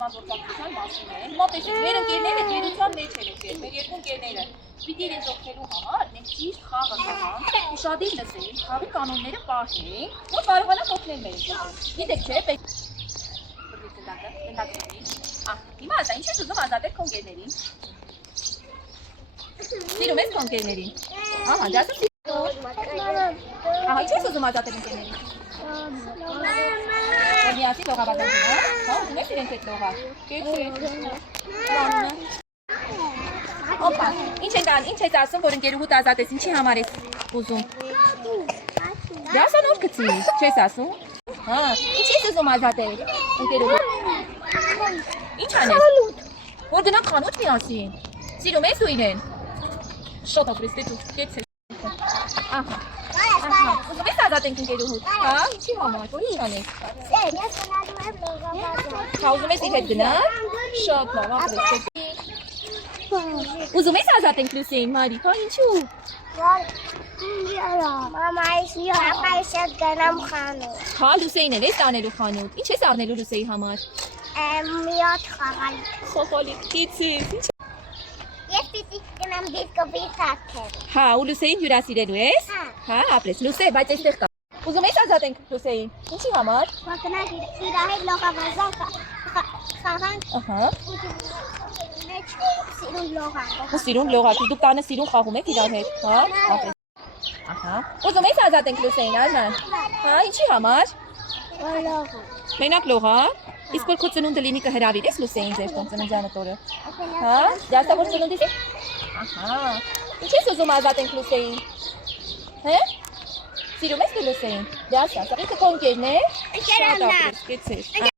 համագործակցության մասին է։ Հիմա տեսեք, մեր ընկերները գերության մեջ են եկել, մեր երկու ընկերները։ Պիտի իրենց օգնելու համար մենք ճիշտ խաղը տանք, ուշադիր լսենք, խաղի կանոնները պահենք, որ կարողանանք օգնել մեր ընկերներին։ Գիտեք չէ, հիմա ասա, ինչ ես ուզում ազատել քո ընկերներին։ Սիրում ես քո ընկերներին։ Ահա, դա ահա, ինչ ես ուզում ազատել ընկերներին։ Միասին լողավազանքին, հա, ուզում ես իրենց հետ լողալ։ Օպա, ինչ ես ասում, որ ընկերուհուդ ազատես, ինչի համար ես ուզում։ Դե ասա նոր գցի, չես ասում։ Հա, ինչ ես ուզում ազատել ընկերուհուդ։ Ինչ անես։ Որ գնանք խանութ միասին։ Սիրում ես ու իրեն։ Շատ ապրեստի դու, կեցել։ Ահա, ուզում ես ազատենք ընկերուհուդ, հա, ինչի համար, որ ինչ անես։ Հա, ուզում ես իր հետ գնալ, շատ լավ, ապրեստի։ Ուզում ես ազատենք Լուսեին, Մարիկ, հա, ինչու։ Մամայիս պապայիս հետ գնամ խանութ։ Հա, Լուսեին էլ ես տանելու խանութ, ինչ ես առնելու Լուսեի համար։ Մի հատ խաղալիք։ Խաղալիք, քիցից, ինչ։ Ես պիտի գնամ դիսկոյի սարքել։ Հա, ու Լուսեին հյուրասիրելու ես։ Հա, ապրես, Լուսե, բայց այստեղ կա։ Ուզում ես ազատենք Լուսեին, ինչի համար։ Մագնակ իր հետ լողավազան խաղանք։ Ահա։ Մեջ սիրուն լողանք։ Ու սիրուն լողակ, դուք տանը սիրուն խաղում եք իրար հետ, հա, ապրես։ Ահա։ Ուզում ես ազատենք Լուսեին, Արման։ Հա, ինչի համար։ Լողան։ Մենակ լողակ։ Իսկ որ քո ծնունդը լինի կհրավիրես Լուսեին ձեր տուն ծննդյանը տորը։ Հա, դասա որ ծնունդից է։ Ահա։ Ինչ ես ուզում ազատենք Լուսեին։ Հե՞։ Սիրում ես դու Լուսեին։ Դասա, ինքը քո ընկերն է։ Շատ ապրես, կեցեր։